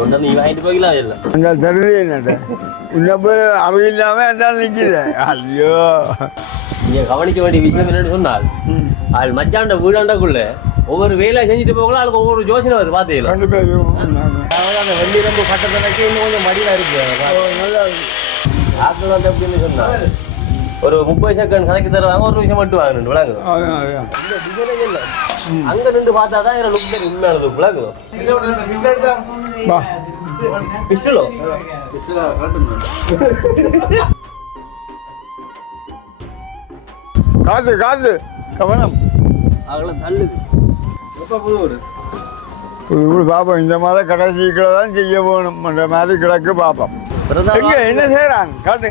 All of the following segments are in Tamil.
ஒன்று நீ வாங்கிட்டு போய்க்கலாம் இல்லை அந்த தெரியல என்னட்ட இன்னும் போய் அறிவில்லாமல் என்னால் நிற்கிது ஐயோ நீங்கள் கவனிக்க வேண்டிய விஷயம் என்னன்னு சொன்னால் அது மச்சாண்ட வீடாண்டக்குள்ள ஒவ்வொரு வேலை செஞ்சுட்டு போகலாம் அதுக்கு ஒவ்வொரு யோசனை வருது பார்த்தீங்களா ரெண்டு பேரும் அதாவது அந்த வெள்ளி ரொம்ப கட்டத்தனைக்கு இன்னும் கொஞ்சம் மடியில் இருக்கு நல்லா இருக்கு ஆக்கள் வந்து எப்படின்னு சொன்னால் ஒரு 30 செகண்ட் கணக்கு தருவாங்க ஒரு நிமிஷம் மட்டும் வாங்க விளங்குது இந்த டிசைனே இல்லை அங்கே நின்று பார்த்தா தான் இதில் லுக் தெரியும் உண்மையான லுக் விளங்குது வா பிஸ்டலோ காத்து காத்து கவனம் அதெல்லாம் தள்ளுது எப்போ புது புது பார்ப்போம் இந்த மாதிரி கடைசிகளை தான் செய்ய போகணும் அந்த மாதிரி கிடக்கு பார்ப்போம் எங்க என்ன செய்யறாங்க காட்டு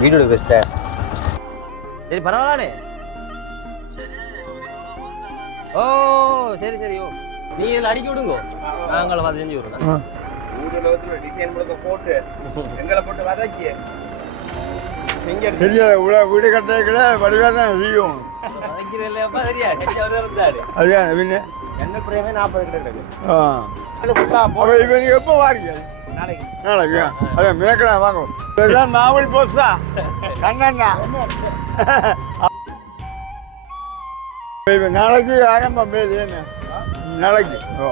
வீடு பெஸ்ட்டா சரி பரவாயில்லானே ஓ சரி சரி ஓ நீ இதில் அடிக்க விடுங்கோ நாங்களை பார்த்து செஞ்சு விடுறேன் டிசைன் போட்டு எங்களை போட்டு வதக்கி வீடு கட்டுறதுக்குள்ள வடிவாக செய்யும் அதுதான் பின்ன என்ன பிரேமே 40 கிட்ட இப்போ நீங்கள் எப்போ வாரீங்க நாளைக்கு நாளைக்கு அதான் மேக்கடா வாங்க இதெல்லாம் மாவல் போஸா கண்ணா நாளைக்கு ஆரம்பம் பேர் என்ன நாளைக்கு ஓ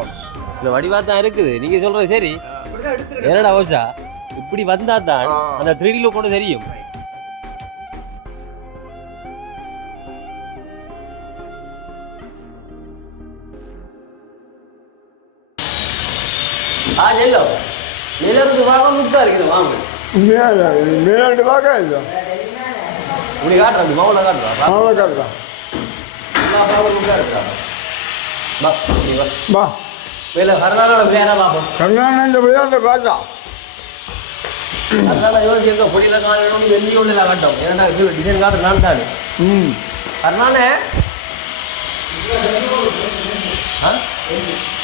இந்த வடிவா தான் இருக்குது நீங்க சொல்றது சரி என்னடா அவசா இப்படி வந்தா தான் அந்த 3D லுக் கொண்டு தெரியும் நெல்லோ நெல்லருக்கு வாங்க முட்டா இருக்குது வாங்க மேலாண்டு பார்க்க இல்லை இப்படி காட்டுறாங்க மாவுல காட்டுறா மாவளை காட்டுறான் எல்லா பாவம் முட்டா இருக்கா பா நீ வா வா வேலை கர்நாடக வேற பாப்போம் கண்ணாண்ட விளையாண்டு பார்த்தா அதனால யோசிக்க பொடியில காணணும் வெள்ளி ஒன்று காட்டும் ஏன்னா டிசைன் காட்டு நான் தானே கர்நாடக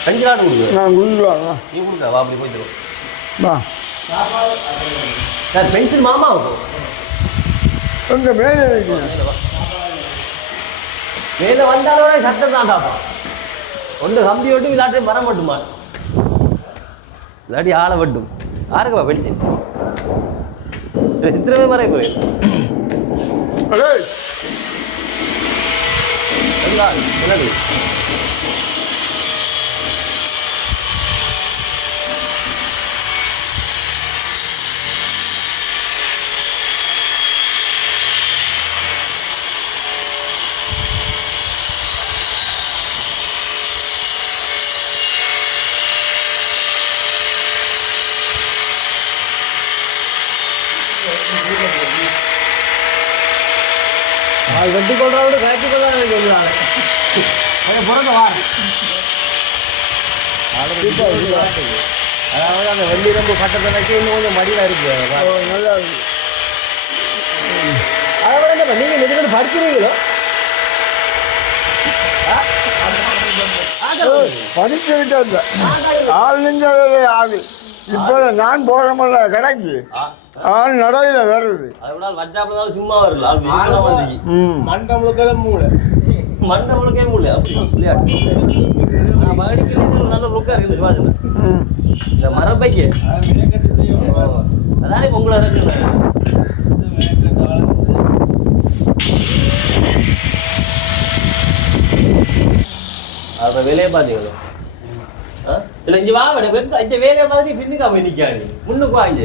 கஞ்சி காட்டு கொடுக்குது நான் குடிக்குவாங்க நீ கொடுக்கா வா அப்படி போய் தரும் வா சார் பென்சில் மாமா இருக்கும் எங்க மேலே வைக்கணும் மேலே வந்தாலோட சட்டம் தான் காப்பா ஒன்று கம்பி விட்டு இல்லாட்டி வர மட்டுமா இல்லாட்டி ஆளை வெட்டும் யாருக்குப்பா பென்சில் சித்திரமே வர போய் என்னது வெட்டி கொள்றோட காய்ச்சி கொள்ளாத சொல்லுவாங்க அதை பிறந்த வாரம் அதாவது அந்த வெள்ளி ரொம்ப கட்டத்தனைக்கு இன்னும் கொஞ்சம் மடியில் இருக்கு நல்லா இருக்கு அதாவது நீங்கள் எதுக்கு படிக்கிறீங்களோ படிச்சு விட்டு ஆள் நின்ற ஆள் இப்போ நான் போகிற முடியல கடைக்கு ஆள் நடையில வருது அதனால வட்டாப்புல சும்மா வரல மண்டமுழுக்கல மூளை மண்டமுழுக்கே மூல நல்ல லுக்கா இருக்குது பாருங்க இந்த மரப்பைக்கு அதானே பொங்கலா இருக்கு அந்த வேலையை பார்த்தீங்களா இல்லை இங்கே வா வேணும் இந்த வேலையை பார்த்துட்டு பின்னுக்கா போய் நிற்காண்டி முன்னுக்கு வாங்க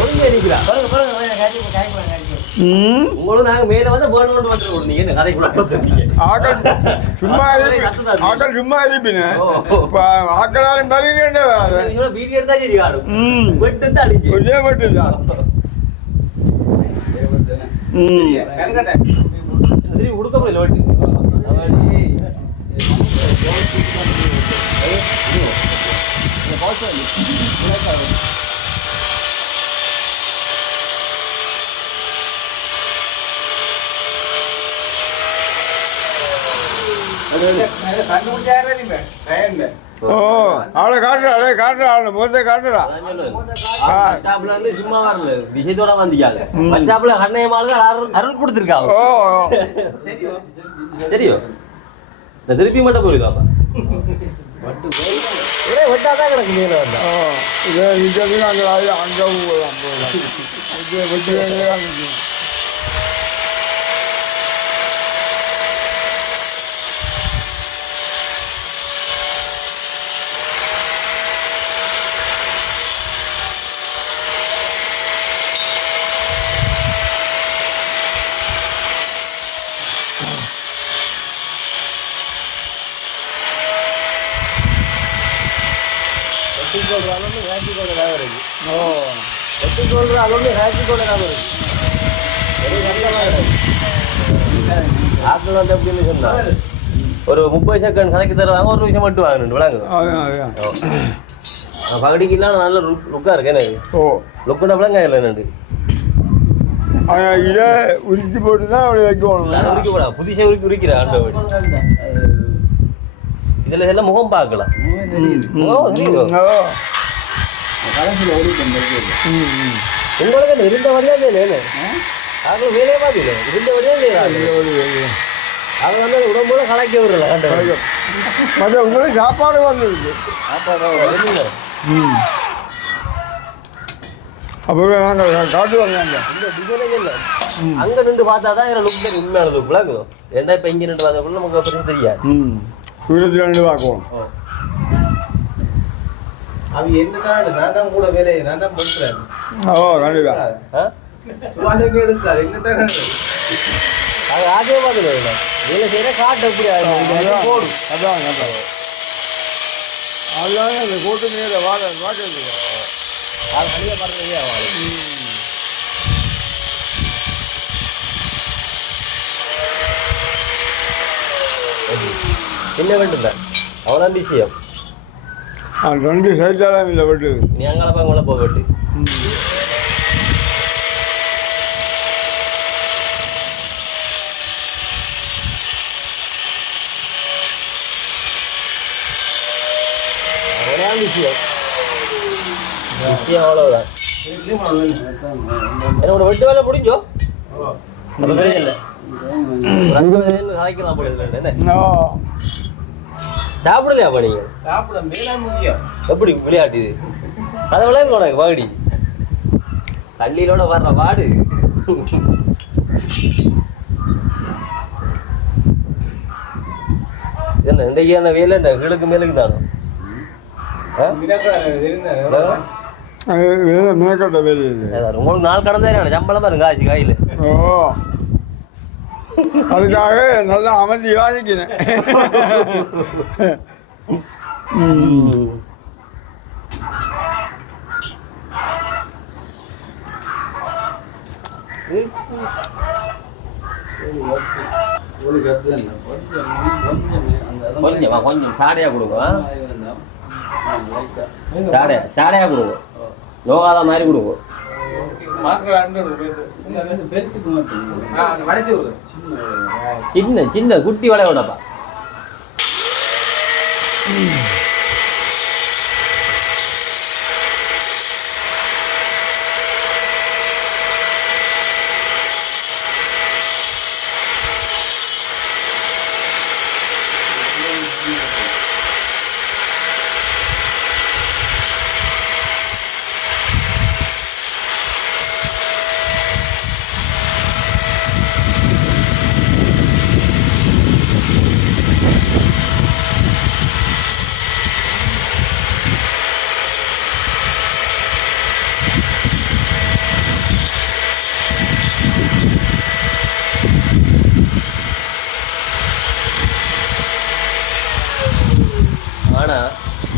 ஒழுங்கு நிற்கிறா பாருங்க பாருங்க உங்களும் நாங்கள் மேலே வந்து பேர்டு கொண்டு வந்துருக்கோம் நீங்கள் என்ன கதைக்குள்ள ஆக்கள் சும்மா இருப்பின ஆக்களாரும் பருகின்ற வீடியோ எடுத்தா சரி காடும் வெட்டு தான் அடிச்சு ஒரே மட்டும் தான் உடுக்க முடியல வெட்டு கண்டுபிடிச்சாரு ஓ அவளை காட்டுறா முகத்தை காட்டுறா. பஞ்சாப்ல இருந்து சும்மா வரல, விஷயத்தோட வந்தியாங்க. பஞ்சாப்ல கண்ணையமால அருள் கொடுத்துருக்காங்க. ஓ தெரியும், நான் திருப்பி மட்டும் போயிருக்காப்பா. வெட்டாதான் கிடக்கு மீன் வந்தா. இதே நிஜத்துல அங்கே அங்கே போகலாம் வெட்டி வேண்டியதான். சொல்ற அளவுக்கு ஹேக்கிக்கோட தான் இருக்கு. ஒட்டி சொல்ற அளவுக்கு ஹேக்கிக்கோட தான் இருக்கு. ஆக்கள் வந்து எப்படின்னு சொன்னா ஒரு 30 செகண்ட் கணக்கு தருவாங்க, ஒரு நிமிஷம் மட்டும் வாங்கணும் விளங்குது. பகடிக்கு இல்லாம நல்ல லுக்கா இருக்கு எனக்கு. லுக்குனா விளங்க இல்லை நண்டு இதை உருக்கி போட்டு தான் அப்படி வைக்கணும். உருக்கி போடா, புதுசாக உரிக்கிற ஆண்டை இதுல எல்லாம் முகம் பார்க்கலாம். உங்களுக்கு இருந்த வழியா இல்லை, அது வேலையே பார்த்துல இருந்த வழியா இல்லையா? அது வந்து உடம்போட கலக்க விடல. மற்ற உங்களுக்கு சாப்பாடு வந்துருக்கு. அப்புறம் நாங்கள் காட்டுவாங்க இந்த டிசைனே இல்லை. அங்க நின்று பார்த்தா தான் இதில் லுக் உண்மையான லுக் விளக்குதோ. ஏன்டா இப்போ இங்கே நின்று பார்த்தா நமக்கு அப்புறம் தெரியாது. சூரியத்தில் நின்று பார்க்குவோம். அது என்னதான் நான் தான் கூட வேலையை நான் தான் பண்ணுறேன். கண்டிப்பா சுவாசம் எடுத்தாது என்னதான் அது அதே மாதிரி வேலை செய்யற காட்டு எப்படி போடும். அதான் அதுதான் அந்த கூட்டு நீரை வாக்குறது அது தனியாக பறந்ததே ஆகும். என்ன வேண்டுதான் அவ்வளோ விஷயம். 2 சைட்டாலும் இல்லை வெட்டு. நீ அங்கே உங்களை போக வெட்டு. ஒரே விஷயம் அவ்வளவுதான். என்னோட வெட்டு வேலை முடிஞ்சோ அது தெரியல. சாய்க்கலாம் போயிடல. என்ன சாப்பிடலையா நீங்க? சாப்பிட மேலே முக்கியம். எப்படி விளையாட்டு இது? அதை விளையாடணும் உனக்கு வாடி கல்லிலோட வர்ற வாடு. என்ன இன்றைக்கான வேலை என்ன கீழுக்கு மேலுக்கு தானோ? மேற்கட்ட வேலை உங்களுக்கு நாள் கடந்தே சம்பளம் பாருங்க காசு காயில். அதுக்காக நல்லா அமர்த்தி யோசிக்கிறேன். கொஞ்சம் சாடையா கொடுங்க. சாடையா கொடுங்க, யோகாத மாதிரி கொடுங்க. சின்ன சின்ன குட்டி வளையோடப்பா.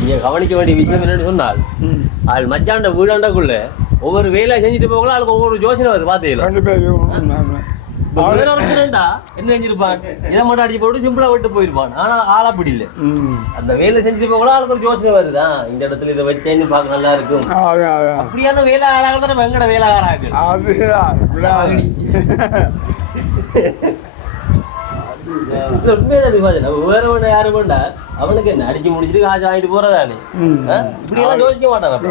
நீங்க கவனிக்க வேண்டிய விஷயம் என்னன்னு சொன்னால், ஆள் மச்சாண்ட வீடாண்டக்குள்ள ஒவ்வொரு வேலை செஞ்சுட்டு போகலாம், அதுக்கு ஒவ்வொரு யோசனை வருது பாத்தீங்களா? என்ன செஞ்சிருப்பான், இதை மட்டும் அடிச்சு போட்டு சிம்பிளா விட்டு போயிருப்பான். ஆனா ஆளா அப்படி இல்லை, அந்த வேலை செஞ்சுட்டு போகலாம், அதுக்கு ஒரு யோசனை வருதான், இந்த இடத்துல இதை வச்சேன்னு பார்க்க நல்லா இருக்கும். அப்படியான வேலை ஆளாக தானே வெங்கட வேலைக்காராங்க. இல்ல உண்மையதான் விவாதம். வேறவன யாரு பண்ணா அவனுக்கு என்ன அடிச்சு முடிச்சுட்டு காசு வாங்கிட்டு போறதானே. இப்படி எல்லாம் யோசிக்க மாட்டான்.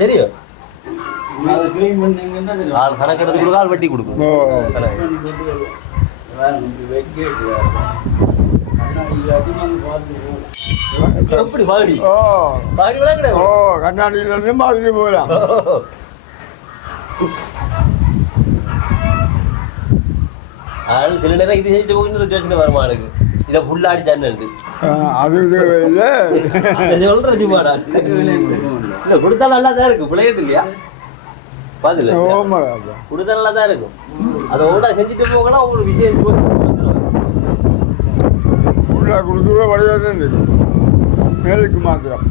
தெரியும் கணக்கெடுத்து கால் வெட்டி கொடுக்கும். எப்படி பாடி பாடி விளங்குற கண்ணாடியில இருந்து மாதிரி போகலாம். ஆனால் சில நேரம் இது செஞ்சுட்டு போகணும்னு யோசனை வருமா எனக்கு. இதை ஃபுல்லா அடிச்சான்னு அது சொல்ற சும்மாடா. இல்ல கொடுத்தா நல்லா தான் இருக்கு, பிள்ளைகிட்டு இல்லையா பாதுல கொடுத்தா நல்லா தான் இருக்கும். அதை ஓட செஞ்சுட்டு போகலாம். உங்களுக்கு விஷயம் கொடுத்து வடிவாதான் இருக்கு, மேலுக்கு மாத்திரம்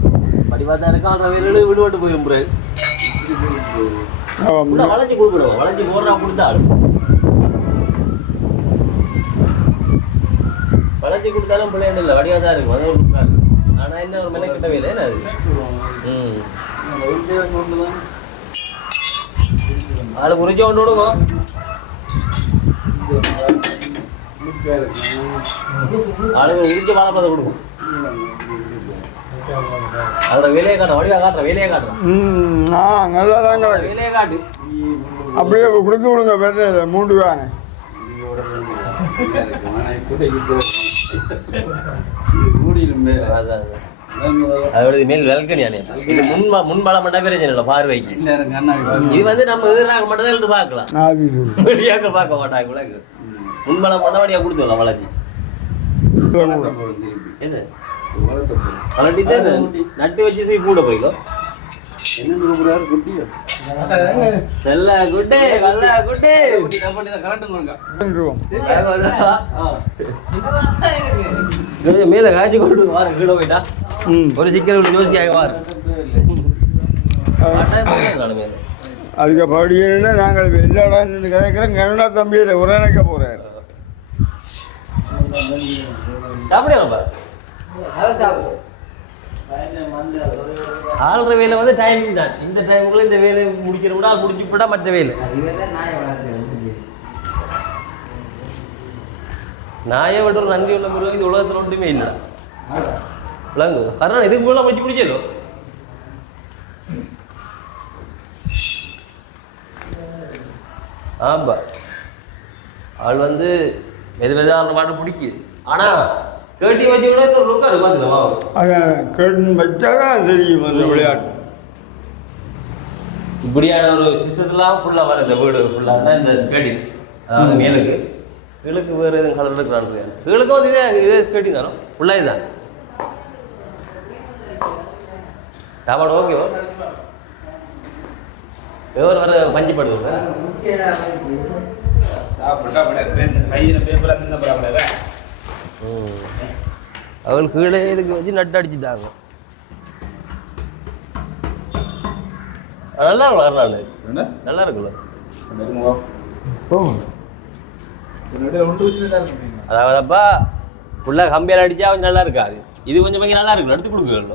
வடிவாதான் இருக்கு. ஆனா வேறு விடுபட்டு போயிடும். வளைஞ்சி கொடுக்கணும், வளைஞ்சி போடுறா கொடுத்தாலும் வளைஞ்சி கொடுத்தாலும் பிள்ளைங்க இல்லை, வடிவா தான் இருக்கும். அதை கொடுக்குறாரு. ஆனா என்ன ஒரு மெனக்கிட்ட வேலை என்ன அது. ஆளு குறிச்ச ஒன்று விடுவோம். ஆளுங்க உரிச்ச வாழைப்பழத்தை கொடுக்கும். அதோட வேலையை காட்டுற, வடிவா காட்டுற, வேலையை காட்டுறேன். நல்லாதாங்க வேலையை காட்டு. அப்படியே கொடுத்து விடுங்க. பேச மூன்று தானே அதோட மேல் வெல்கனியானே முன்பால மட்டும் பிரச்சனை இல்லை பார்வைக்கு. இது வந்து நம்ம எதிராக மட்டும் தான் எடுத்து பார்க்கலாம், வெளியாக்கள் பார்க்க மாட்டாங்க. விளக்கு முன்பால மட்டும் வழியா கொடுத்துடலாம். வளர்ச்சி நட்டு வச்சு கூட போய்க்கும். செல்ல குட்டே கல்ல குட்டே மேல காய்ச்சி கொண்டு வாரு. கீழே போயிட்டா ஒரு சிக்கல் யோசிக்காக வாரு. அதுக்கு படினா நாங்கள் எல்லா இடம் கேட்குறோம். கருணா தம்பியில் உரையாக்க போறாரு. சாப்பிடுங்க. ஆள்ற வேலை வந்து டைமிங் தான். இந்த டைமுக்குள்ள இந்த வேலையை முடிக்கிறோம்னா முடிச்சு போட்டா மற்ற வேலை. நாயை விட ஒரு நன்றி உள்ள பிறகு இந்த உலகத்தில் ஒன்றுமே இல்லைடா. விளங்கு கரணம் இதுக்கு போல முடிச்சு முடிச்சதோ. ஆமா ஆள் வந்து மெதுமெதான பாட்டு பிடிக்குது. ஆனா கேட்டி வச்சு விட ஒரு லுக்கா இருக்கு. பாத்துக்கமா கேட்டு வச்சாதான் தெரியும் அந்த விளையாட்டு. இப்படியான ஒரு சிஸ்டத்துலாம் ஃபுல்லாக வர இந்த வீடு ஃபுல்லாக இந்த ஸ்கேட்டிங். அதாவது மேலுக்கு கீழுக்கு வேறு எதுவும் கலர் எடுக்கிறாங்க. கீழுக்கும் வந்து இதே ஸ்கேட்டிங் தரும் ஃபுல்லாக இதுதான். சாப்பாடு ஓகேவா? எவ்வளோ வர பஞ்சு படுது அவள் கீழே இதுக்கு வச்சு நட்டு அடிச்சுட்டாங்க. நல்லா இருக்குல்ல நல்லா இருக்குல்ல. அதாவது அப்பா ஃபுல்லாக கம்பியால் அடிச்சா கொஞ்சம் நல்லா இருக்காது. இது கொஞ்சம் கொஞ்சம் நல்லா இருக்கும். எடுத்து கொடுக்குறோம்.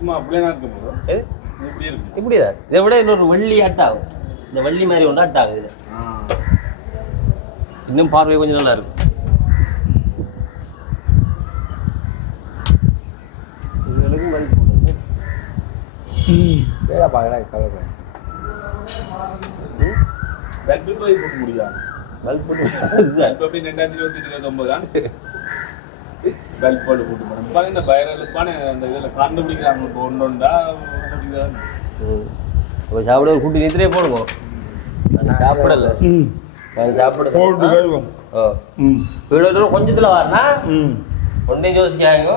சும்மா அப்படியே இருக்கும். இப்படியா இதை விட இன்னொரு வள்ளி அட்டாகும். இந்த வள்ளி மாதிரி ஒன்று அட்டாகும். இதில் இன்னும் பார்வை கொஞ்சம் நல்லா இருக்கும். இதுகளுக்கும் வலி போடுறது வேலை பார்க்கல கலர் பல்பு போய் போட முடியாது. பல்பு 2029 தான் பல்ப் போட்டு போட்டு இந்த வைரலுக்கான அந்த இதில் கண்டுபிடிக்கிறாங்க. இப்போ ஒன்றுண்டா கண்டுபிடிக்கிறாங்க. இப்போ சாப்பிட ஒரு குட்டி நித்திரையே போடுங்க. சாப்பிடல சாப்பிட போட்டு ஓ வீடு கொஞ்சத்தில் வரனா ஒன்றையும் யோசிக்காங்க.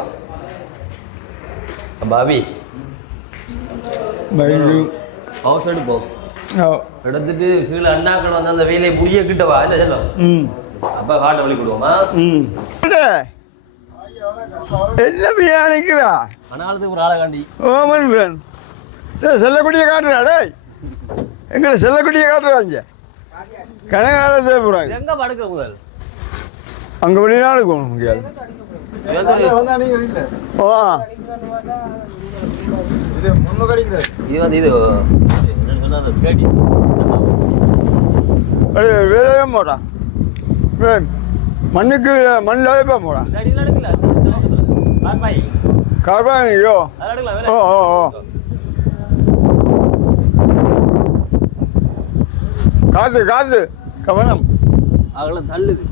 பாபி ஹவுஸ் எடுப்போம். எடுத்துட்டு கீழே அண்ணாக்கள் வந்து அந்த வேலையை முடிய கிட்டவா இல்லை செல்லம். அப்பா காட்டை வழி கொடுவோமா? என்ன பிரியாணிக்கிறா மணாலத்துக்கு ஒரு ஆளை காண்டி ஓமன் செல்லக்குட்டியை காட்டுறா. டே எங்களை செல்லக்குட்டியை காட்டுறாங்க. கனகாலத்தை போகிறாங்க. எங்கே படுக்கிற முதல் அங்கே வெளிநாடு போகணும் முடியாது. இது முன்னு கிடைக்கிறது. இது வந்து இது அந்த கேடி வேலையும் போடான் மண்ணுக்கு மண்ணில் வைப்பா போடா கேடியில் எடுக்கல கார்பாய் கார்பாயோ அது எடுக்கலாம் ஓ ஓ ஓ காத்து காத்து கவனம் அகலம் தள்ளுது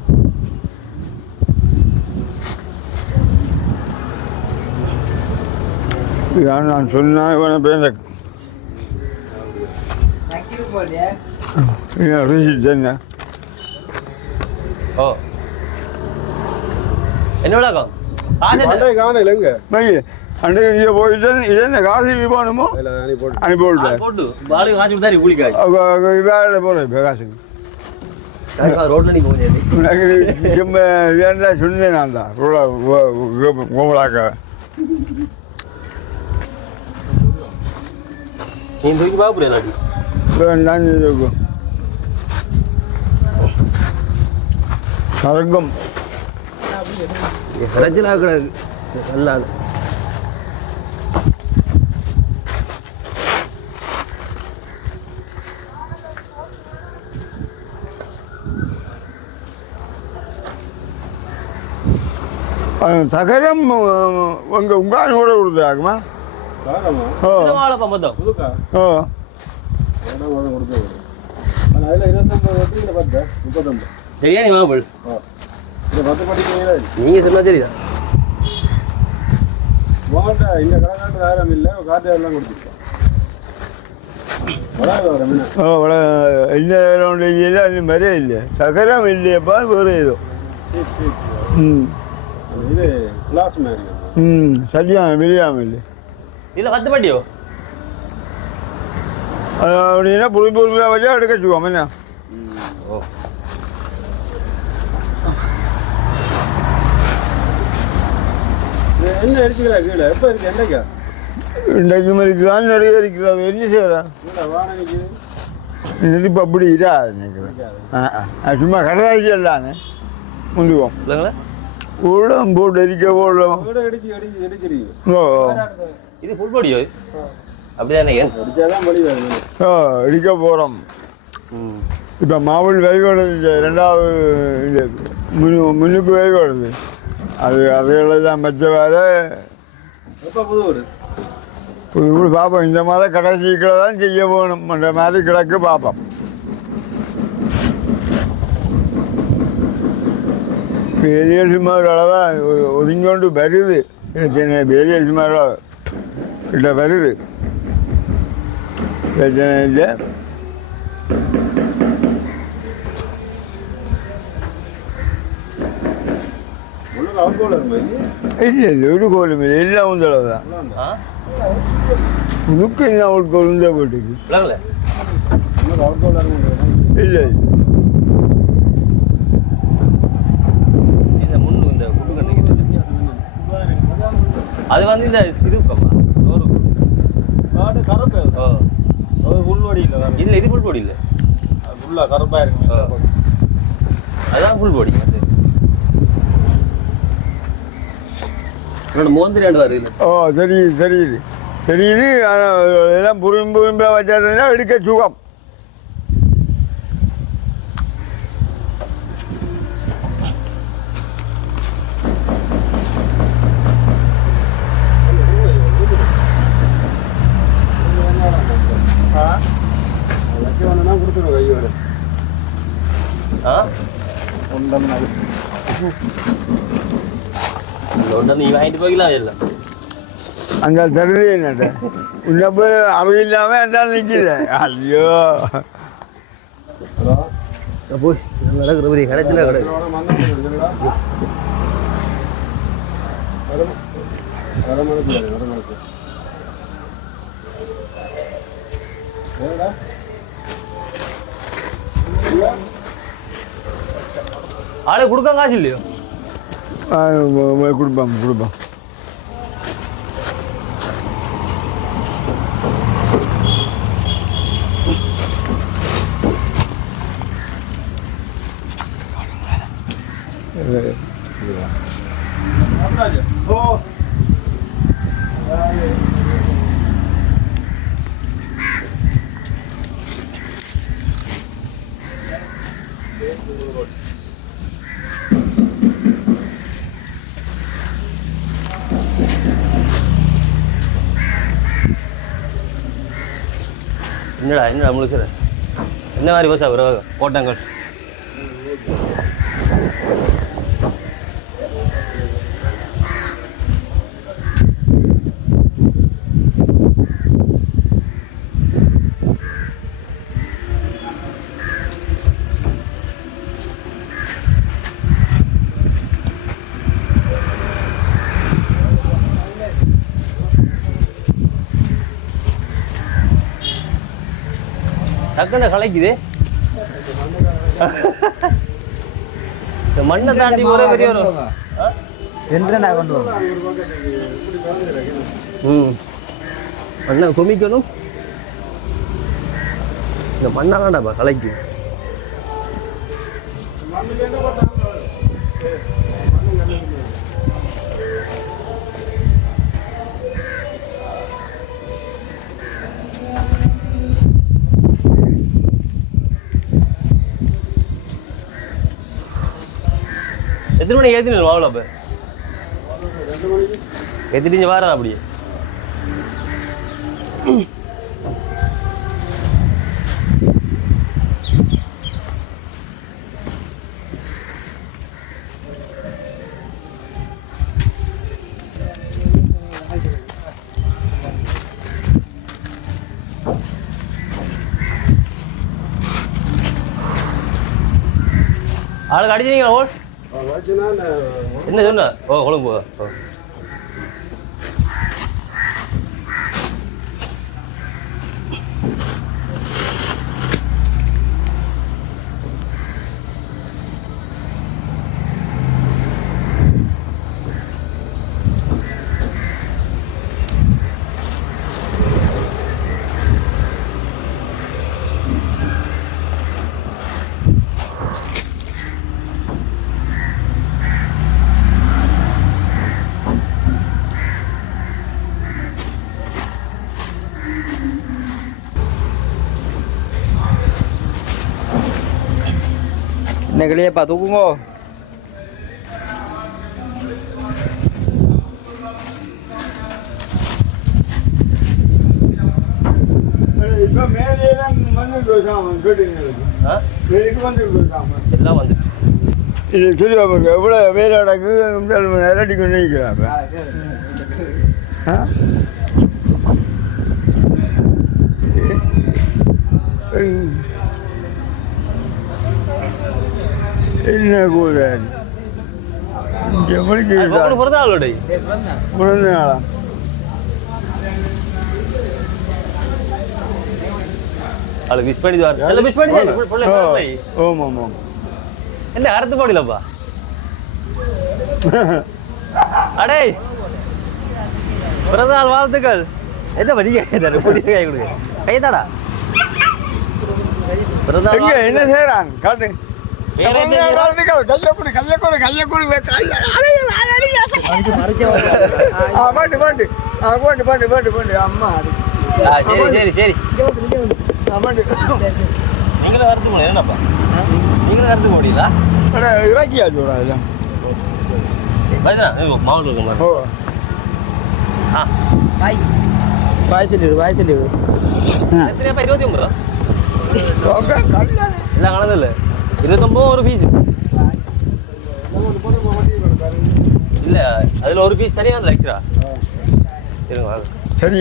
நான் சொன்னேன் இவனை பேச என்ன ஓ என்ன விளக்கம் காணலைங்க அன்றைக்கு இங்கே போயிட்டு இது என்ன காசு போகணுமோ அனுப்பி விட்டேன் போட்டு பாடு காசு கொடுத்தா கூலிக்காய் வேலை போகிறேன் காசுக்கு ரோட்ல நீ போகுது சும்மா வேண்டா சொன்னேன் நான் தான் கோமலாக்க நீ தூக்கி பார்க்க நாட்டி வேண்டாம் இருக்கும் சரங்கம் கரைச்சலாக கிடக்கு நல்லா தகரம் உங்கள் உங்கானோட கொடுத்தாக்குமா ஓ வாழைப்பா மொத்தம் ஓ சரியா நீ வாங்க நீங்கள் சொன்னா சரிதான் இந்த கடைக்காட்டு வேறம் இல்லை காட்டு எல்லாம் கொடுத்துருக்கோம் ஓ இன்னும் இல்லை இன்னும் மாதிரியே இல்லை சகரம் இல்லையப்பா வேறு ஏதோ இது கிளாஸ் மாதிரி சரியான விரியாமல் இல்லை இல்லை 10 பட்டியோ அது அப்படின்னா புது பொறுமையாக வச்சா எடுக்க வச்சுக்குவோம் என்ன ஓ என்ன அடிச்சுக்கிறா கீழே எப்போ இருக்கு என்னைக்கா இன்றைக்கு மாதிரி தான் நிறைய இருக்கிறது என்ன செய்யறா வாடகைக்கு நெருப்பு அப்படி இதா நினைக்கிறேன் சும்மா கடலாக்கி எல்லான்னு முந்துவோம் இல்லைங்களா உள்ளம் போட்டு அடிக்க போடலாம் ஓ இது ஃபுல் பாடியோ அப்படிதானே அடிச்சாதான் படி வருது ஓ அடிக்க போகிறோம் இப்போ மாவுள் வேகோடுது ரெண்டாவது இது முன்னுக்கு வேகோடுது அதையெல்லாம் தான் பச்ச வேறு எப்போ புது வீடு புது வீடு பார்ப்போம் இந்த மாதிரி கடைசிக்கில் தான் செய்ய போகணும் அந்த மாதிரி கிடக்கு பார்ப்போம் வேரியல் சுமார் அளவாக ஒதுங்கொண்டு வருது வேரியல் சுமார் கிட்ட வருது பிரச்சனை இல்லை இல்லை இல்லை ஒரு கோலும் இல்லை எல்லாம் உந்தளவு தான் முழுக்க என்ன ஒரு கோலும் தான் போட்டுக்கு இல்லை அது வந்து இந்த புல்வடி இல்லை இல்லை இது புல் பொடி இல்லை ஃபுல்லாக கருப்பாக இருக்கு அதுதான் புல் பொடி என்னோட மோந்திரி ஆண்டு வருது ஓ தெரியுது தெரியுது தெரியுது எல்லாம் புரிம்பாக வச்சாதுன்னா எடுக்க சுகம் கொடுத்துருவோம் கையோட நீ வாங்கிட்டு போய்க்கலாம் எல்லாம் அந்த தருது என்னட்ட இன்னும் போய் அறிவு இல்லாமல் என்னால் நிற்கிது ஐயோ போய் நடக்கிற பெரிய கடைச்சில கடை ஆளே கொடுக்க காசு இல்லையோ கொடுப்போம் கொடுப்போம் என்னடா முழுக்கிற என்ன மாதிரி பஸ் கோட்டாங்கல் டக்குன்னு கலைக்குது இந்த மண்ணை தாண்டி ஒரே பெரிய கொண்டு வரும் மண்ணை குமிக்கணும் இந்த மண்ணாடாப்பா கலைக்கு எத்தனை மணிக்கு ஏற்றினு வாங்கல அப்போ ஏற்றிட்டு வாரா அப்படியே ஆளுக்கு அடிச்சிங்களா ஓ என்ன சொன்ன ஓ கொழும்பு இன்னைக்கு இல்லையாப்பா தூக்குங்கோ இப்போ மேலேயெல்லாம் வந்துட்டு எல்லாம் வந்து இது தெரியா பாருங்க எவ்வளோ வேலை அடக்கு நிரடி கொண்டு நிற்கிறாங்க என்ன கூட எவ்வளோக்கு பிறந்த ஆளோட பிறந்த நாளா அது மிஸ் பண்ணி எல்லாம் மிஸ் பண்ணி ஆமாம் ஆமாம் என்ன அறுத்து போடலப்பா அடே பிறந்தநாள் வாழ்த்துக்கள் என்ன வடிக்க புதிய கை கொடுங்க கைதாடா எங்க என்ன செய்யறாங்க காட்டு அம்மா சரி சரி நீங்களும் அறுத்து போட என்னப்பா நீங்களும் அறுத்து போடீங்களா இறக்கியாச்சு மாவட்டம் ஆ வாய் சொல்லிடு எத்தனையாப்பா 29 எல்லாம் கலந்து 29 ஒரு பீஸ் இல்லை அதில் ஒரு பீஸ் தனியாக வந்து எக்ஸ்ட்ரா இருங்க சரி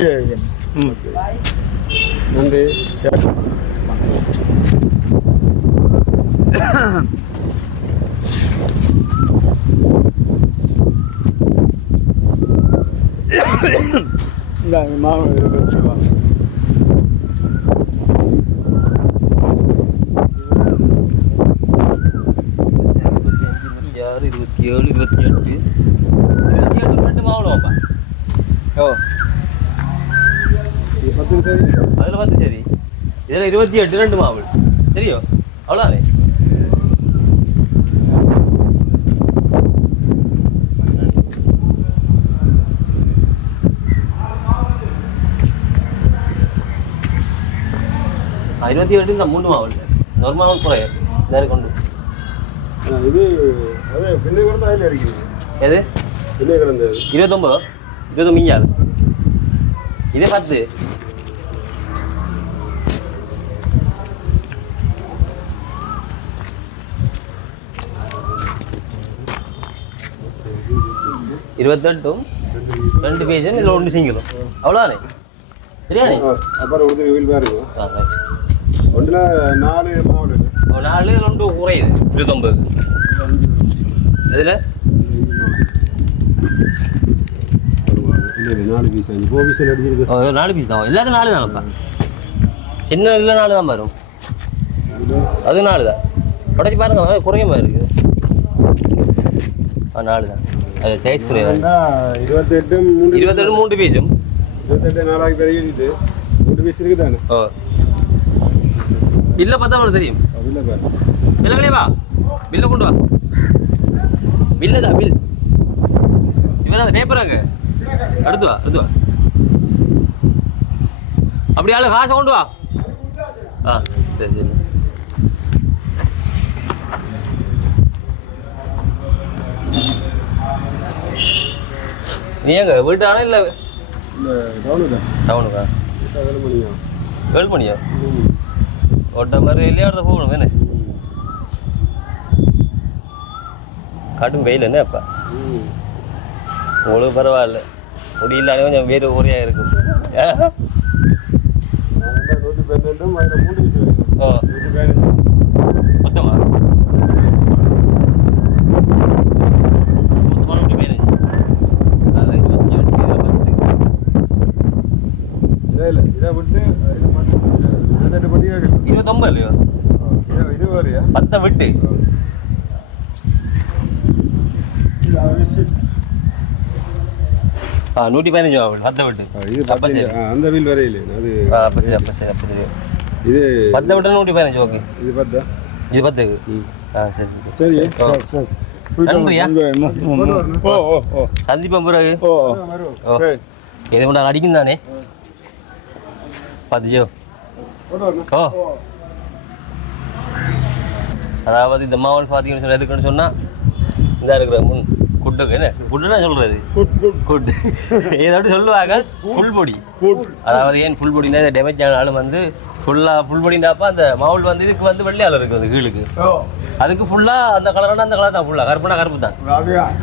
நன்றி சரி இந்த மாவு வச்சுவா 27, 28 2 மாவளம்ப்பா ஓ அதில் 10 சரி இதில் 28 2 மாவள் சரியோ அவ்வளோதானே இருபத்தி எட்டு இந்த 3 மாவள் இன்னொரு மாவள் குறைய எல்லாரும் கொண்டு இது அது பின்ன கிடந்து அதில் அடிக்குது எது பின்ன கிடந்தது 29 29 மிஞ்சாது இது 10 28 2 பேஜ் இதில் 1 சிங்கிளும் அவ்வளோதானே சரியானே அப்புறம் ஒரு வீல் பாருங்க ஒன்றில் 4 மாவு 4 1 குறையுது 29 அதில் 4 பீஸ் 4 பீஸ் அடிச்சிருக்கு 4 பீஸ் தான் எல்லாத்தையும் 4 தானப்பா சின்ன இல்லை 4 தான் வரும் அது 4 தான் உடச்சி பாருங்க குறையமாக இருக்குது 4 தான் அது சைஸ் குறையாது 28 3 பீஸும் 28 4 பெருகிட்டு 3 பீஸ் இருக்குது தானே ஓ பில்லை பார்த்தா உங்களுக்கு தெரியும் இல்லை பாரு பில்லை கிடையாது வா பில்லை கொண்டு வா பில்லு தான் பில் இவன் அந்த பேப்பர் அங்கே எடுத்து வா அப்படி ஆளு காசை கொண்டு வா ஆ சரி நீ எங்க வீட்டானா இல்லை டவுனுக்கா 7 மணியா ஒட்ட மாதிரி இல்லையாடுத போகணும் என்ன காட்டும் வெயில் என்ன அப்பா உங்களுக்கு பரவாயில்ல முடியலானே கொஞ்சம் வேறு குறையாக இருக்கும் ஓ மொத்தமா மொத்தமான 115 அதில் 29 இல்லையோ 10 விட்டு ஆ 115 ஆகும் 10 விட்டு அந்த வீல் வரையில அது அப்போ சரி இது 10 விட்டு 115 ஓகே இது 10 இது 10 ஆ சரி நன்றியா சந்திப்போம் பிறகு இது கூட அடிக்கும் தானே 10 ஓ அதாவது இந்த மாவல் பார்த்தீங்கன்னு சொன்னால் எதுக்குன்னு சொன்னால் இதாக இருக்கிற முன் குட்டுக்கு என்ன குட்டுன்னா சொல்கிறது குட்டு ஏதாட்டு சொல்லுவாங்க ஃபுல் பொடி அதாவது ஏன் ஃபுல் பொடினா இந்த டேமேஜ் ஆனாலும் வந்து ஃபுல்லாக ஃபுல் பொடினாப்பா அந்த மாவுல் வந்து இதுக்கு வந்து வெள்ளையால் இருக்குது கீழுக்கு அதுக்கு ஃபுல்லாக அந்த கலரான அந்த கலர் தான் ஃபுல்லாக கருப்புனா கருப்பு தான்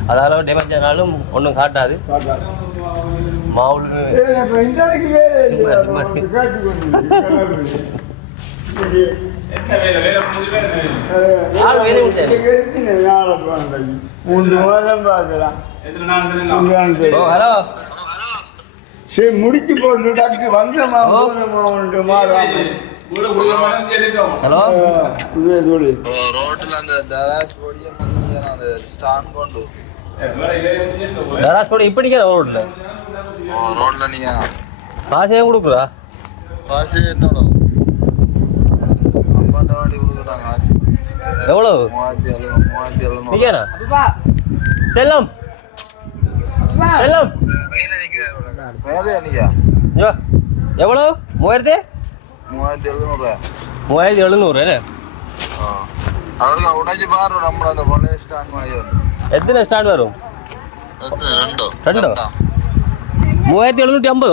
அதனால் டேமேஜ் ஆனாலும் ஒன்றும் காட்டாது மாவுல் ஹலோ சரி முடிச்சு போட்டு டக்கு வந்தமா ஹலோ ரோட்ல அந்த தராஸ் பொடியை அந்த ஸ்டான் கொண்டு தராஸ் பொடி இப்படி ரோட்ல ரோட்ல நீங்க காசே கொடுக்குறா காசு என்னோட அம்பாண்ட வண்டி கொடுக்குறாங்க காசு எவ்வளவு 3700 நீங்கண்ணா செல்லம் செல்லம் வேலையா நீங்க எவ்வளோ 3700 3700 அவருக்கு உடஞ்சி பாரு நம்ம அந்த பழைய ஸ்டாண்ட் மாதிரி எத்தனை ஸ்டாண்ட் வரும் 2 3750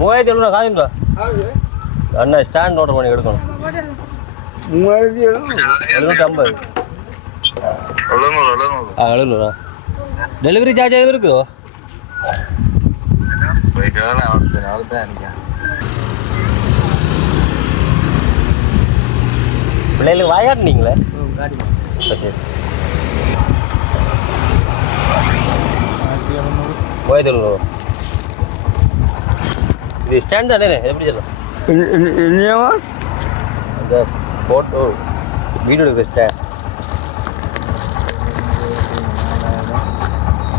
3700 காயுண்டா அண்ணா ஸ்டாண்ட் ஆர்டர் பண்ணி எடுக்கணும் 750 700 டெலிவரி சார்ஜ் எதுவும் இருக்குதோ பிள்ளைகளுக்கு வாயாட்டினீங்களே சரி 3700 இது ஸ்டாண்ட் தானே எப்படி சொல்லலாம் அந்த ஃபோட்டோ வீடியோ எடுக்கிற ஸ்டாண்ட்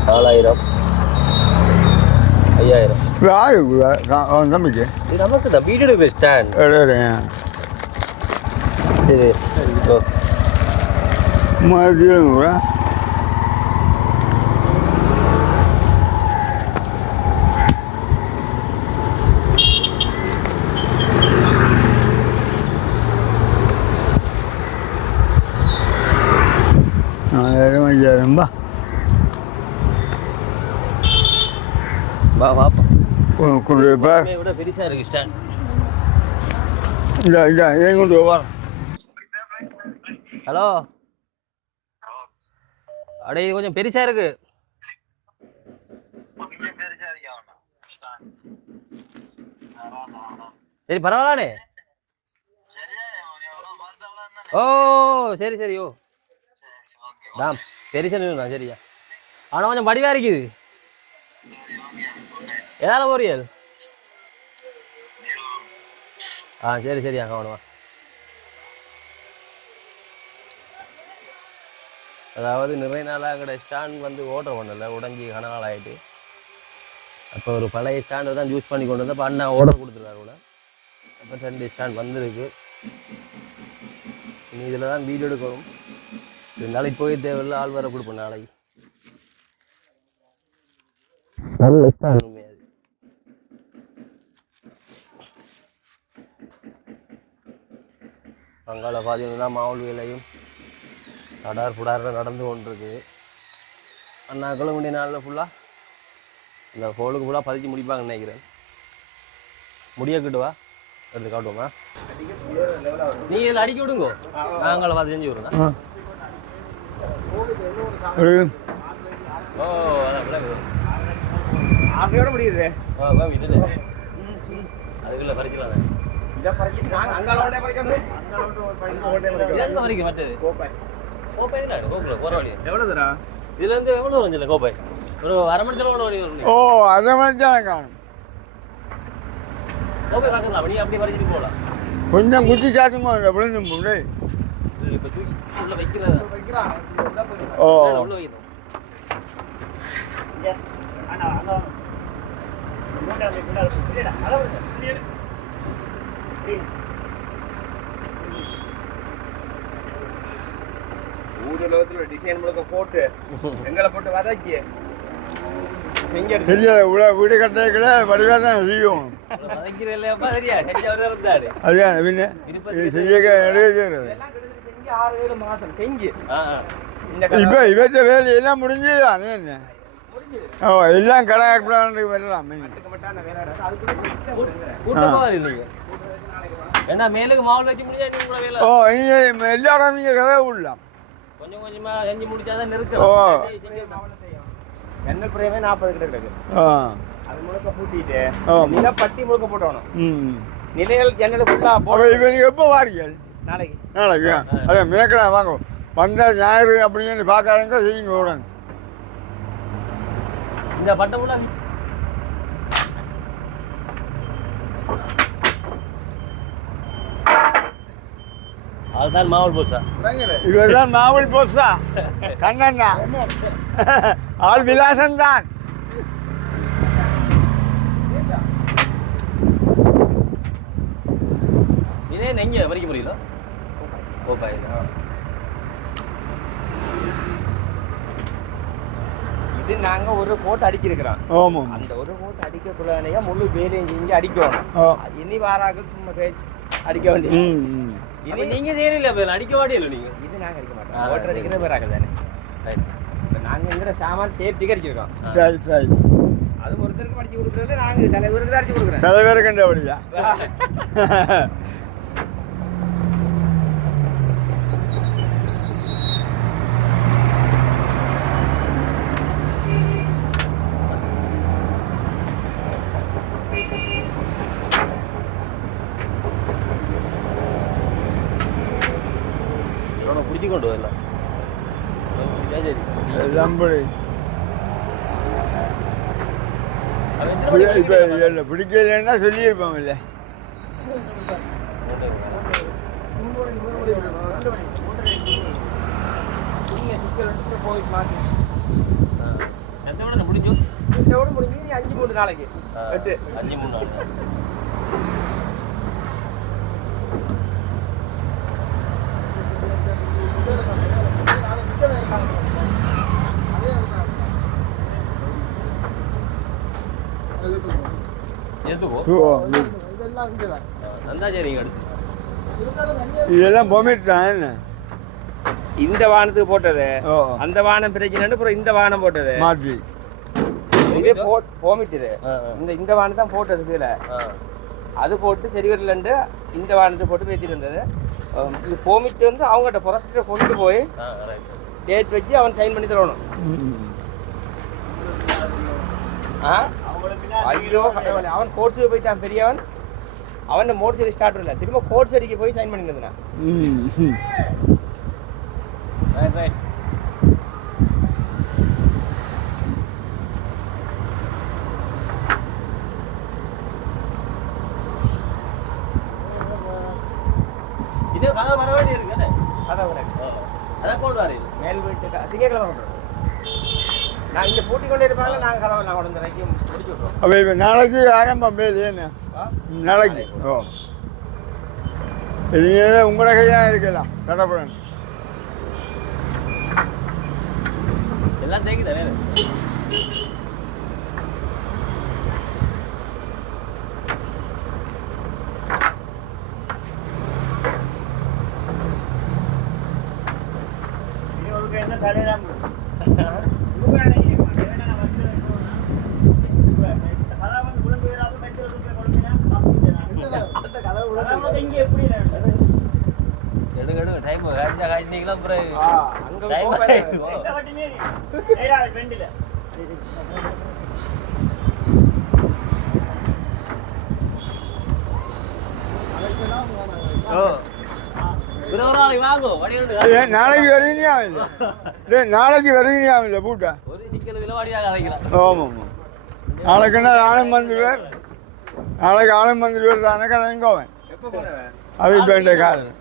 4000 5000 நம்பிக்கை இது நமக்கு தான் வீடியோ எடுக்கிற ஸ்டாண்ட் சரி ஓ 3700 700 வைக்கிறேன்பா. வா வாப்பா. கொண்டு போய் இதை விட பெருசா இருக்கு ஸ்டாண்ட். இல்லை இல்லை ஏன் கொண்டு வா. ஹலோ, அடே இது கொஞ்சம் பெருசா இருக்கு. சரி பரவாயில்லானே. ஓ சரி சரி. ஓ தாம் பெருசா சரியா. ஆனால் கொஞ்சம் வடிவா இருக்குது. எதால போறியல்? சரி சரியா கவனமா. அதாவது நிறைய நாளாக கடை ஸ்டாண்ட் வந்து ஓட்டர் பண்ணல, உடஞ்சி கன நாள் ஆகிட்டு. அப்போ ஒரு பழைய ஸ்டாண்டை தான் யூஸ் பண்ணி கொண்டு வந்து அப்போ அண்ணா ஓடர் கொடுத்துருக்காரு கூட. அப்போ 2 ஸ்டாண்ட் வந்திருக்கு. இனி இதில் தான் வீடு எடுக்கணும். நாளைக்கு போய் தேவையில்ல, ஆள் வர கொடுப்போம் நாளைக்கு. நல்ல ஸ்டாண்ட் அது. அங்கால பார்த்தீங்கன்னா மாவுள் வேலையும் தடார் புடார நடந்து கொண்டிருக்கு. அண்ணாக்களும் வேண்டிய நாளில் ஃபுல்லாக இந்த ஹோலுக்கு ஃபுல்லாக பதிச்சு முடிப்பாங்கன்னு நினைக்கிறேன். முடியக்கிட்டு வா எடுத்து காட்டுவோமா? நீ இதில் அடிக்க விடுங்கோ, நாங்களை பார்த்து செஞ்சு விடுறோம். ஓ அதான் ஆசையோட முடியுது. வீட்டில் அதுக்குள்ளே பறிச்சுலாம் இதை பறிச்சு நாங்கள் அங்காளோட பறிக்கணும். எங்கே வரைக்கும் மற்றது கோப்பை இல்லை கோப்பில் போகிற வழி எவ்வளோ தரா? இதுலேருந்து எவ்வளோ வந்துல்ல கோப்பை? ஒரு அரை மணி நேரம் வழி வரும். ஓ அதை மாதிரி தான் காணும். கோப்பை பார்க்கலாம், அப்படியே அப்படியே பறிச்சுட்டு போகலாம். கொஞ்சம் குத்தி சாத்துமா விழுந்து முன்னே. இப்போ தூக்கி உள்ள வைக்கிறதா? ஓ உள்ள வைக்கிறோம். ஊரில் டிசைன் முழுக்க போட்டு எங்களை போட்டு வதக்கி சரியா வீடு கட்டுறதுக்குள்ள வடிவாக தான் செய்யும். வதக்கிற இல்லையாப்பா? சரியா செஞ்சவர் வந்தாரு. அதுதான் பின்ன செய்ய செய்யறது. 6-7 மாசம் செஞ்சு இப்போ இவற்ற வேலையெல்லாம் முடிஞ்சு என்ன ஓ எல்லாம் கடை ஆக்கலான்னு வரலாம். கூட்டமா இல்லைங்க. ஏன்னா மேலுக்கு மாவுள் வச்சு முடிஞ்சா நீங்க கூட வேலை. ஓ இங்கே எல்லாரும் நீங்கள் கதை விடலாம். கொஞ்சம் கொஞ்சமா செஞ்சு முடிச்சாதான் நிறுத்தம். ஓ ஜன்னல் பிரேமே 40 கிட்ட கிடக்கு. அது முழுக்க பூட்டிட்டு நில பட்டி முழுக்க போட்டணும். நிலைகள் ஜன்னல் ஃபுல்லா போட்டு. இப்போ நீங்கள் எப்போ வாரீங்க? நாளைக்கு. நாளைக்கு அதான் மேக்கடா வாங்க வந்தால் ஞாயிறு அப்படின்னு பார்க்காதங்க செய்யுங்க உடனே. இந்த பட்டம் ஃபுல்லா அதுதான் மாவுள் போசா. இவர்தான் மாவுள் போசா கண்ணண்ணா ஆள் விலாசம் தான். இதே நெஞ்ச வரைக்க முடியல. ஓப்பா இது நாங்க ஒரு போட்டு அடிச்சிருக்கிறோம். ஆமாம் அந்த ஒரு போட்டு அடிக்கக்குள்ளானையா முழு வேலையும் செஞ்சு அடிக்கணும். இனி வாராக்கள் சும்மா அடிக்க வேண்டிய. இனி நீங்க செய்யல அடிக்க மாட்டீங்க. நீங்க இது நாங்க அடிக்க மாட்டோம். ஓட்டர் அடிக்கிற பேராக்கள் தானே. இப்போ நாங்கள் இருக்கிற சாமான் சேஃப்டிக்கு அடிச்சிருக்கோம். சரி சரி அது ஒருத்தருக்கு அடிச்சு கொடுக்குறதுல நாங்கள் தலைவருக்கு தான் அடிச்சு கொடுக்குறோம். தலைவர் கண்டு அப்படியா? பிடிச்சி கொண்டு வரலாம். இப்போ பிடிக்கலன்னா சொல்லியிருப்பாங்க இல்லை. முடிஞ்சு 5-3 நாளைக்கு 8 5-3 நாள். இதெல்லாம் பொமிட் தான் என்ன இந்த வாகனத்துக்கு போட்டது ஓ அந்த வாகனம் பிரச்சனை அப்புறம் இந்த வாகனம் போட்டது மாற்றி இதே போமிட்டுது இந்த வாகனம் தான் போட்டது கீழே அது போட்டு சரி வரலன்ட்டு இந்த வாகனத்தை போட்டு பேத்திட்டு இருந்தது இது போமிட்டு வந்து அவங்ககிட்ட புரஸ்ட்டை கொண்டு போய் டேட் வச்சு அவன் சைன் பண்ணி தரணும் ஐயோ அவன் கோர்ட்ஸுக்கு போயிட்டான் பெரியவன் அவன் மோட்டர் சைடு ஸ்டார்ட் இல்லை திரும்ப கோர்ட் சைடுக்கு போய் சைன் பண்ணி தந்தான் இதே கதை வர வேண்டி இருக்கு அதான் வரேன் அதான் போட்டு வரேன் மேல் வீட்டு திங்கக்கிழமை பண்ணுறோம் நான் இங்கே பூட்டி கொண்டே இருப்பாங்க நாங்கள் கதவை நான் கொண்டு வரைக்கும் முடிச்சு விட்றோம் அப்போ இப்போ நாளைக்கு ஆரம்பம் பேர் என்ன நாளைக்கு ஓ இது உங்களோட கையாக இருக்கலாம் கடப்புறன் எல்லாம் தேங்கி தானே என்ன தலையெல்லாம் எடுங்க டைம் காய்ச்சிங்களா அப்புறம் நாளைக்கு வருவீங்களா இல்லை நாளைக்கு வருவீங்களா இல்லை பூட்டா ஒரு சிக்கல் விலவாடியாக அரைக்கலாம் ஆமாம் ஆமாம் நாளைக்குன்னா ஆளும் வந்துடுவார் நாளைக்கு ஆளும் வந்துடுவார் தானே கதைங்கோவன் அது இப்போ இந்த காலம்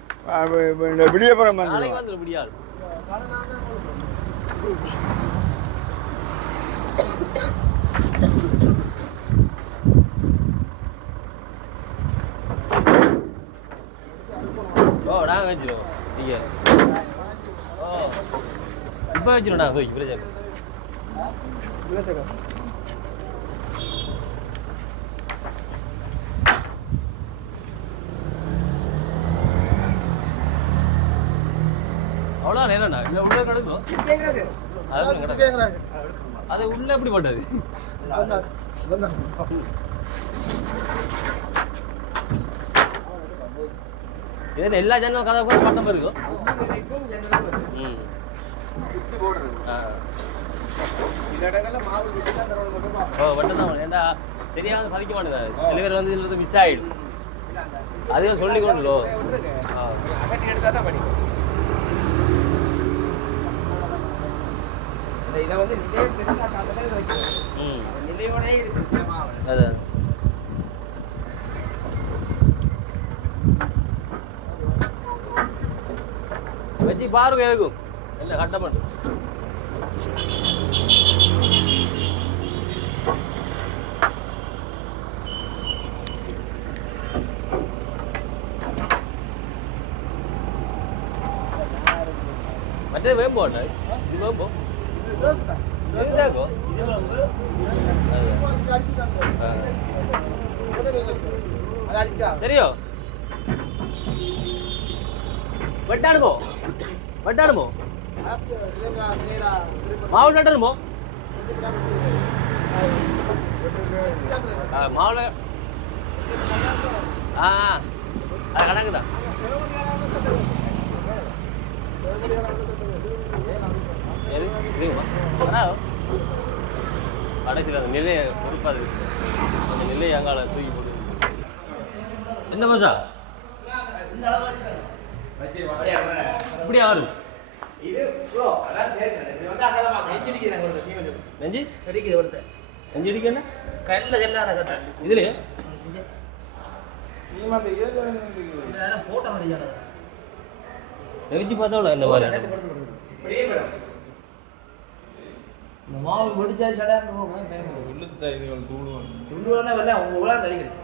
இந்த விடியப்புறம் நாளைக்கு வந்துடுவான் வந்துடும் முடியாது ஓ நாங்கள் வச்சிருவோம் நீங்கள் ஓ இப்போ வச்சிருவோம் நாங்கள் போய் பிரச்சனை அவ்வளோ நேரம்ண்ணா இல்லை உள்ள கிடக்கும் அது கிடக்கு அது உள்ள எப்படி போட்டது இது எல்லா ஜன்னலும் கதை கூட பட்டம் இருக்கும் ம் ஓ வட்டம் தான் ஏன்டா தெரியாத பதிக்க மாட்டேங்குது சில பேர் வந்து இதில் மிஸ் ஆகிடும் அதையும் சொல்லி கொண்டுலோ இதை வந்து நிலையோடே இருக்கு அதான் வச்சு பாருங்க எதுக்கும் என்ன கட்ட மாட்டோம் மറ്റേ വേമ്പോ ഇത് വേമ്പോ ശരിയോ വെട്ടാടുമോ വെട്ടാടുമോ മാവുള്ള വെട്ടാടുമോ മാവുള്ള ആ അത് കണക്കുതാ கடைசியில் அந்த நிலையை பொறுப்பாது அந்த நிலையை அங்கால தூக்கி போட்டு என்ன மசா இப்படி ஆறு நெஞ்சு நெஞ்சு அடிக்க என்ன இதுலயே நெவிச்சு பார்த்தாவில இந்த மாதிரி மாவு வெடிச்சா சடான்னு போகும் துள்ளுவானே வரல அவங்க உலகம் தரிக்கிறது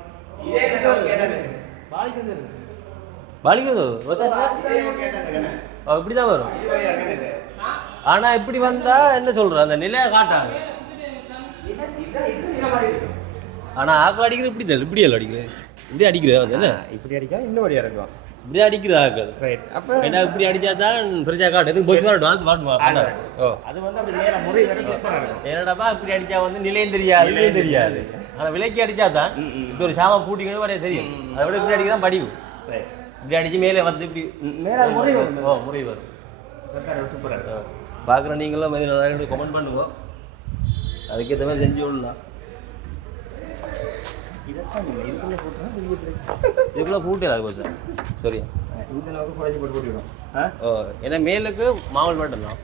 பாலிக்குது இப்படிதான் வரும் ஆனா இப்படி வந்தா என்ன சொல்ற அந்த நிலையை காட்டாங்க ஆனா ஆக்கள் அடிக்கிறது இப்படி தான் இப்படி எல்லாம் அடிக்கிறேன் இப்படி அடிக்கிறேன் என்ன இப்படி அடிக்கா இன்னும் வழியாக இருக்கும் இப்படி அடிக்கிறார்கள் ரைட் அப்போ ஏன்னா இப்படி அடிச்சா தான் பிரச்சனை காட்டும் எதுக்கு பஸ் வரட்டும் வரட்டும் ஓ அது வந்து அப்படி நேரா முறை வர சூப்பராக இருக்கும். என்னடாப்பா இப்படி அடிச்சா வந்து நிலையம் தெரியாது ஆனால் விலைக்கு அடிச்சா தான் இப்படி ஒரு சாமான் பூட்டிக்கணும் வரைய தெரியும் அதை விட இப்படி அடிக்க தான் படிவு ரைட் இப்படி அடிச்சு மேலே வந்து இப்படி மேலே முறை வரும். ஓ முறை வரும் சூப்பராக இருக்கும். பார்க்குற நீங்களும் நிறைய கமெண்ட் பண்ணுவோம் அதுக்கேற்ற மாதிரி செஞ்சு விடலாம் இதைத்தான் நீங்கள் இதுக்குள்ளே போட்டுனா இதுக்குள்ள பூட்டலாம் போய் சார் சரியா இந்த அளவுக்கு குறைச்சி போட்டு போட்டுவிடும். ஓ ஏன்னா மேலுக்கு மாவல் மட்டும்லாம்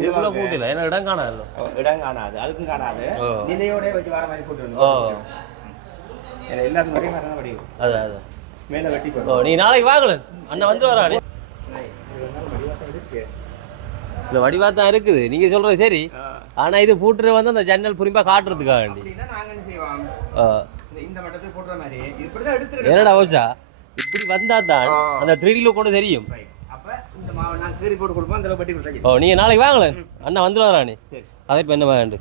இதுக்குள்ள பூட்டல ஏன்னா இடம் காணாது இடம் காணாது அதுக்கும் காணாது ஓ. நிலையோட வச்சு வர மாதிரி போட்டு ஓ எல்லாத்துக்கும் வரையும் வர படியும் அதான் அதான் மேலே வெட்டி ஓ போடும். நீ நாளைக்கு வாங்கல அண்ணன் வந்து வரானே இந்த வடிவா தான் இருக்குது நீங்க சொல்றது சரி ஆனா இது பூட்டுற வந்து அந்த ஜன்னல் புரிம்பா காட்டுறதுக்காக வேண்டி அப்படின்னா நாங்கள் என்ன செய்வோம் இந்த மட்டத்துக்கு போடுற மாதிரி இப்படிதான் எடுத்துருக்கோம். என்னடா அவசா இப்படி வந்தா தான் அந்த 3Dல கூட தெரியும் அப்ப இந்த மாவை நாங்கள் கீறி போட்டு கொடுப்போம் அந்த அளவு வெட்டி கொடுத்தா ஓ நீங்க நாளைக்கு வாங்கல அண்ணா வந்து வரானே அதை இப்போ என்ன வேண்டு